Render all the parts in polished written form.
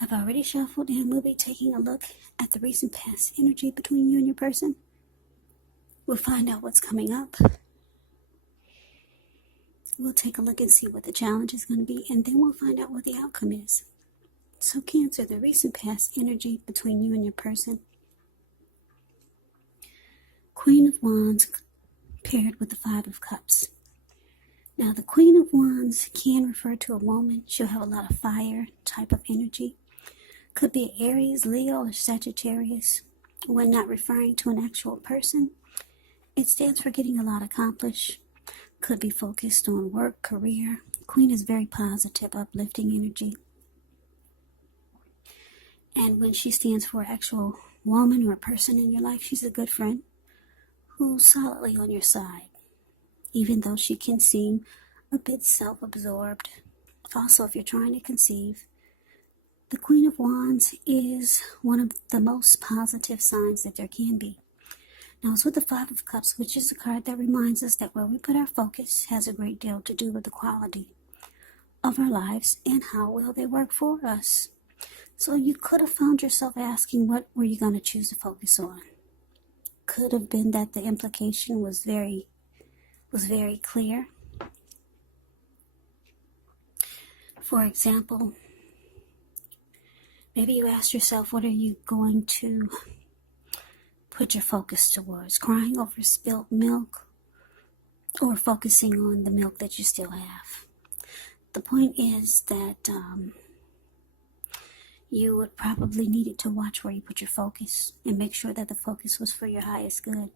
I've already shuffled and we'll be taking a look at the recent past energy between you and your person. We'll find out what's coming up. We'll take a look and see what the challenge is going to be, and then we'll find out what the outcome is. So Cancer, the recent past energy between you and your person. Queen of Wands paired with the Five of Cups. Now, the Queen of Wands can refer to a woman. She'll have a lot of fire type of energy. Could be Aries, Leo, or Sagittarius. When not referring to an actual person, it stands for getting a lot accomplished. Could be focused on work, career. Queen is very positive, uplifting energy. And when she stands for an actual woman or a person in your life, she's a good friend who's solidly on your side, even though she can seem a bit self-absorbed. Also, if you're trying to conceive, the Queen of Wands is one of the most positive signs that there can be. Now, it's with the Five of Cups, which is a card that reminds us that where we put our focus has a great deal to do with the quality of our lives and how well they work for us. So you could have found yourself asking, what were you going to choose to focus on? Could have been that the implication was very clear. For example, maybe you asked yourself, what are you going to put your focus towards? Crying over spilt milk, or focusing on the milk that you still have? The point is that you would probably need to watch where you put your focus and make sure that the focus was for your highest good.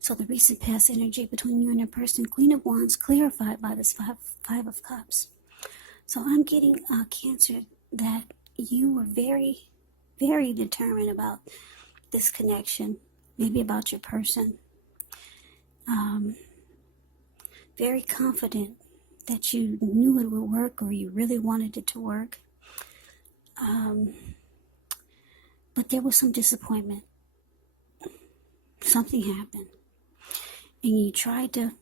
So the recent past energy between you and your person, Queen of Wands, clarified by this Five of Cups. So I'm getting Cancer, that you were very, very determined about this connection, maybe about your person. Very confident that you knew it would work, or you really wanted it to work. But there was some disappointment. Something happened. And you tried to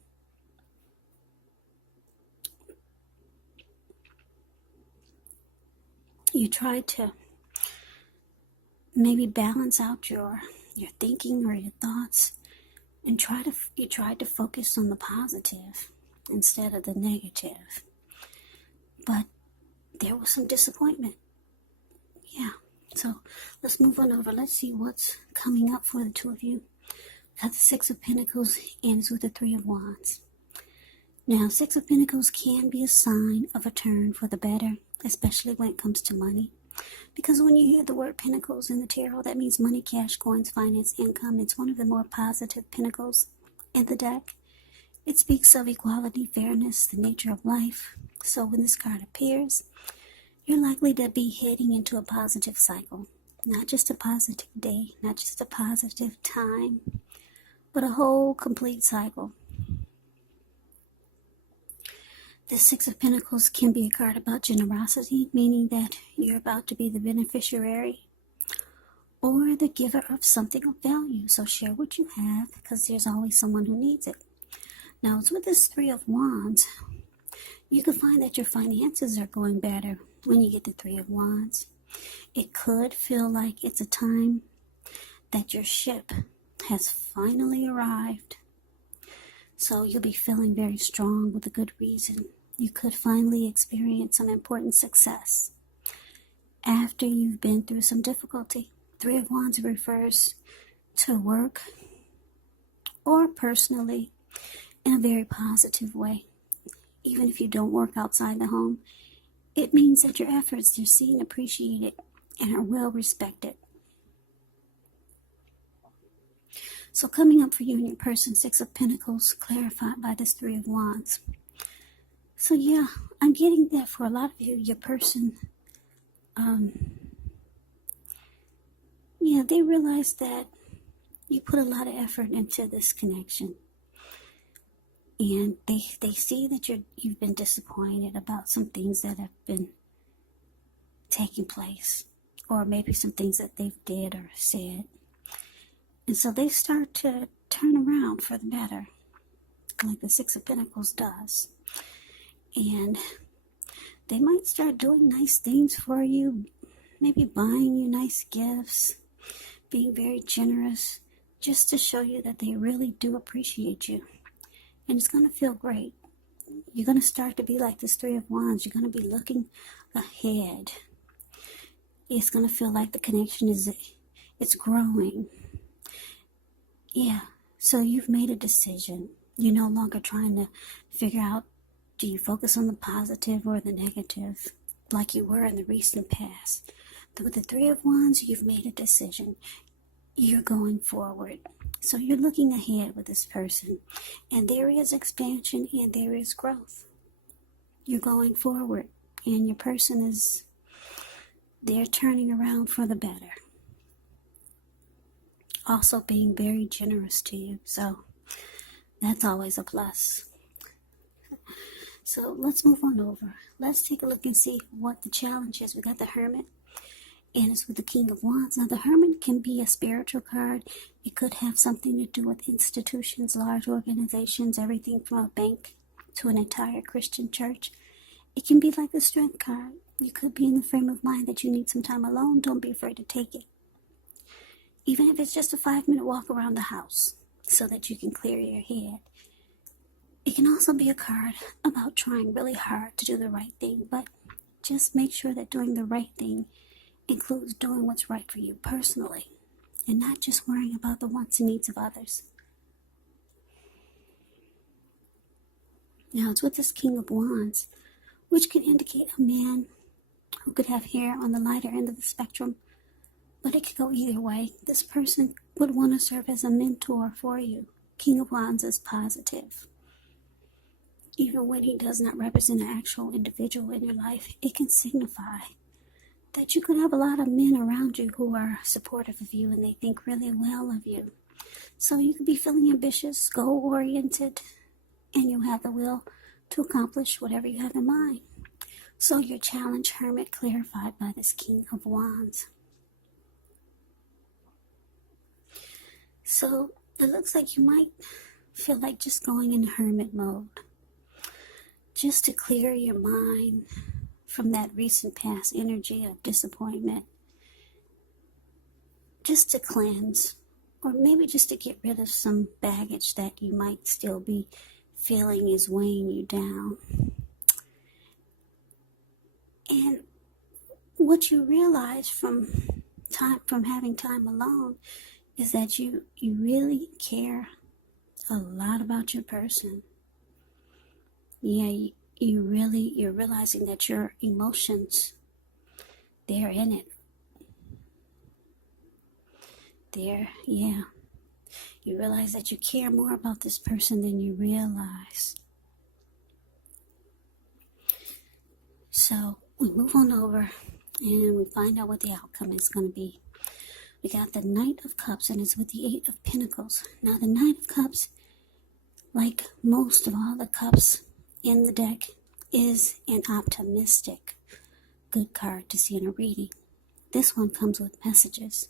maybe balance out your thinking or your thoughts, and you tried to focus on the positive instead of the negative. But there was some disappointment. Yeah. So let's move on over. Let's see what's coming up for the two of you. Got the Six of Pentacles ends with the Three of Wands. Now, Six of Pentacles can be a sign of a turn for the better, especially when it comes to money. Because when you hear the word Pentacles in the tarot, that means money, cash, coins, finance, income. It's one of the more positive Pentacles in the deck. It speaks of equality, fairness, the nature of life. So when this card appears, you're likely to be heading into a positive cycle. Not just a positive day, not just a positive time, but a whole complete cycle. The Six of Pentacles can be a card about generosity, meaning that you're about to be the beneficiary or the giver of something of value. So share what you have, because there's always someone who needs it. Now, it's with this Three of Wands, you can find that your finances are going better when you get the Three of Wands. It could feel like it's a time that your ship has finally arrived. So you'll be feeling very strong with a good reason. You could finally experience some important success after you've been through some difficulty. Three of Wands refers to work or personally in a very positive way. Even if you don't work outside the home, it means that your efforts are seen, appreciated, and are well respected. So coming up for you and your person, Six of Pentacles, clarified by this Three of Wands. So yeah, I'm getting that for a lot of you, your person, they realize that you put a lot of effort into this connection. And they see that you've been disappointed about some things that have been taking place, or maybe some things that they've did or said. And so they start to turn around for the better, like the Six of Pentacles does. And they might start doing nice things for you, maybe buying you nice gifts, being very generous, just to show you that they really do appreciate you. And it's going to feel great. You're going to start to be like this Three of Wands. You're going to be looking ahead. It's going to feel like the connection it's growing. Yeah, so you've made a decision. You're no longer trying to figure out, do you focus on the positive or the negative, like you were in the recent past. With the Three of Wands, you've made a decision. You're going forward. So you're looking ahead with this person. And there is expansion and there is growth. You're going forward. And your person they're turning around for the better. Also being very generous to you. So that's always a plus. So let's move on over. Let's take a look and see what the challenge is. We got the Hermit. And it's with the King of Wands. Now, the Hermit can be a spiritual card. It could have something to do with institutions, large organizations, everything from a bank to an entire Christian church. It can be like the Strength card. You could be in the frame of mind that you need some time alone. Don't be afraid to take it. Even if it's just a 5-minute walk around the house so that you can clear your head. It can also be a card about trying really hard to do the right thing, but just make sure that doing the right thing includes doing what's right for you personally and not just worrying about the wants and needs of others. Now, it's with this King of Wands, which can indicate a man who could have hair on the lighter end of the spectrum, but it could go either way. This person would want to serve as a mentor for you. King of Wands is positive. Even when he does not represent an actual individual in your life, it can signify that you could have a lot of men around you who are supportive of you and they think really well of you. So you could be feeling ambitious, goal-oriented, and you have the will to accomplish whatever you have in mind. So your challenge, Hermit, clarified by this King of Wands. So it looks like you might feel like just going in Hermit mode, just to clear your mind from that recent past energy of disappointment, just to cleanse, or maybe just to get rid of some baggage that you might still be feeling is weighing you down. And what you realize from having time alone is that you really care a lot about your person. Yeah, you're realizing that your emotions, they're in it. You realize that you care more about this person than you realize. So we move on over and we find out what the outcome is going to be. We got the Knight of Cups, and it's with the Eight of Pentacles. Now, the Knight of Cups, like most of all the cups in the deck, is an optimistic, good card to see in a reading. This one comes with messages.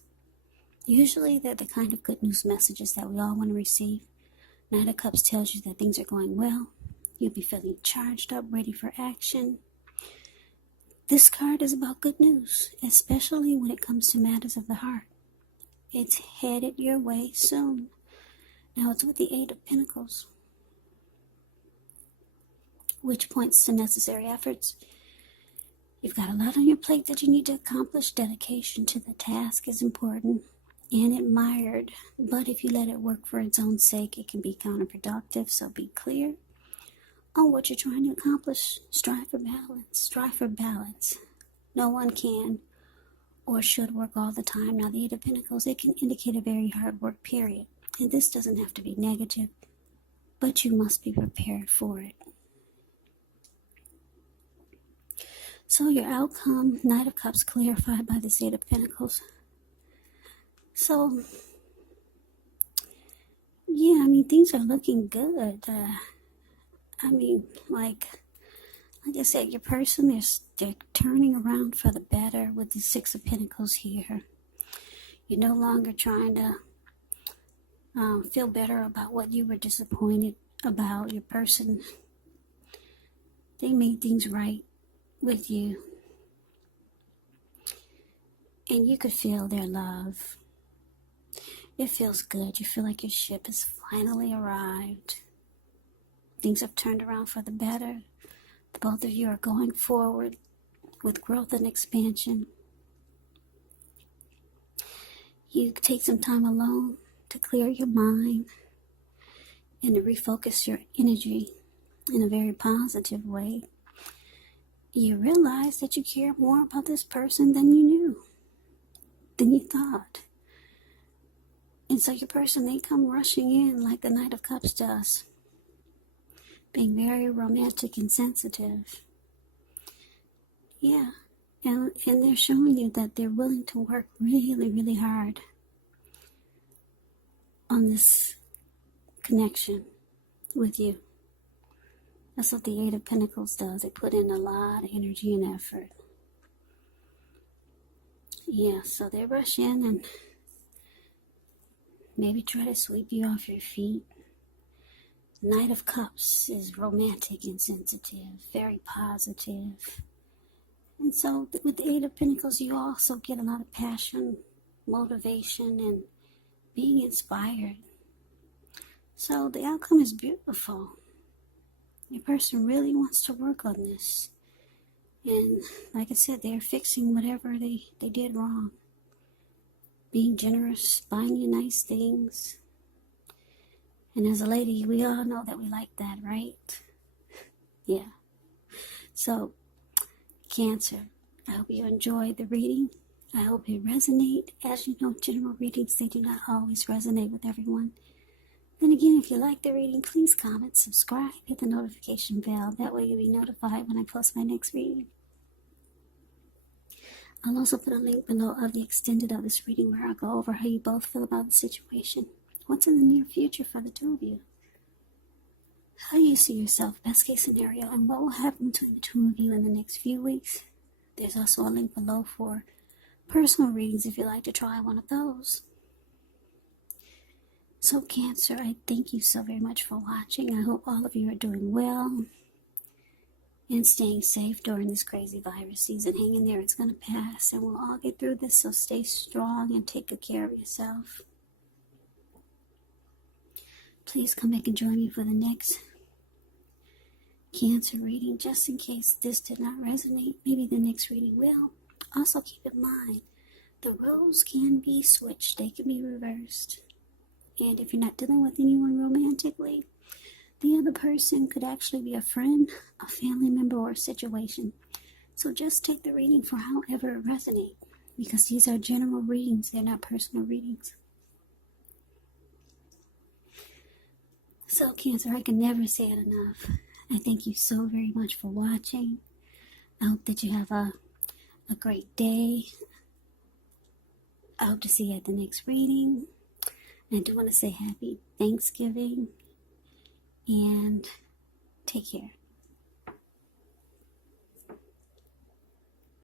Usually they're the kind of good news messages that we all want to receive. Knight of Cups tells you that things are going well. You'll be feeling charged up, ready for action. This card is about good news, especially when it comes to matters of the heart. It's headed your way soon. Now, it's with the Eight of Pentacles, which points to necessary efforts. You've got a lot on your plate that you need to accomplish. Dedication to the task is important and admired, but if you let it work for its own sake, it can be counterproductive. So be clear on what you're trying to accomplish. Strive for balance. No one can or should work all the time. Now, the Eight of Pentacles, it can indicate a very hard work period. And this doesn't have to be negative, but you must be prepared for it. So your outcome, Knight of Cups, clarified by the Eight of Pentacles. So, yeah, things are looking good. Like I said, your person, they're turning around for the better with the Six of Pentacles here. You're no longer trying to feel better about what you were disappointed about. Your person, they made things right with you. And you could feel their love. It feels good. You feel like your ship has finally arrived. Things have turned around for the better. The both of you are going forward with growth and expansion. You take some time alone to clear your mind and to refocus your energy in a very positive way. You realize that you care more about this person than you knew, than you thought. And so your person, they come rushing in like the Knight of Cups does, being very romantic and sensitive. Yeah, and they're showing you that they're willing to work really, really hard on this connection with you. That's what the Eight of Pentacles does. They put in a lot of energy and effort. Yeah, so they rush in and maybe try to sweep you off your feet. Knight of Cups is romantic and sensitive, very positive. And so with the Eight of Pentacles, you also get a lot of passion, motivation, and being inspired. So the outcome is beautiful. Your person really wants to work on this. And like I said, they're fixing whatever they did wrong. Being generous, buying you nice things. And as a lady, we all know that we like that, right? Yeah. So, Cancer, I hope you enjoyed the reading. I hope it resonates. As you know, general readings, they do not always resonate with everyone. Then again, if you like the reading, please comment, subscribe, hit the notification bell. That way you'll be notified when I post my next reading. I'll also put a link below of the extended of this reading where I'll go over how you both feel about the situation. What's in the near future for the two of you? How do you see yourself, best case scenario, and what will happen between the two of you in the next few weeks? There's also a link below for personal readings if you'd like to try one of those. So Cancer, I thank you so very much for watching. I hope all of you are doing well and staying safe during this crazy virus season. Hang in there, it's going to pass, and we'll all get through this, so stay strong and take good care of yourself. Please come back and join me for the next Cancer reading, just in case this did not resonate. Maybe the next reading will. Also keep in mind, the roles can be switched, they can be reversed. And if you're not dealing with anyone romantically, the other person could actually be a friend, a family member, or a situation. So just take the reading for however it resonates, because these are general readings, they're not personal readings. So Cancer, I can never say it enough. I thank you so very much for watching. I hope that you have a great day. I hope to see you at the next reading. And I do want to say happy Thanksgiving and take care.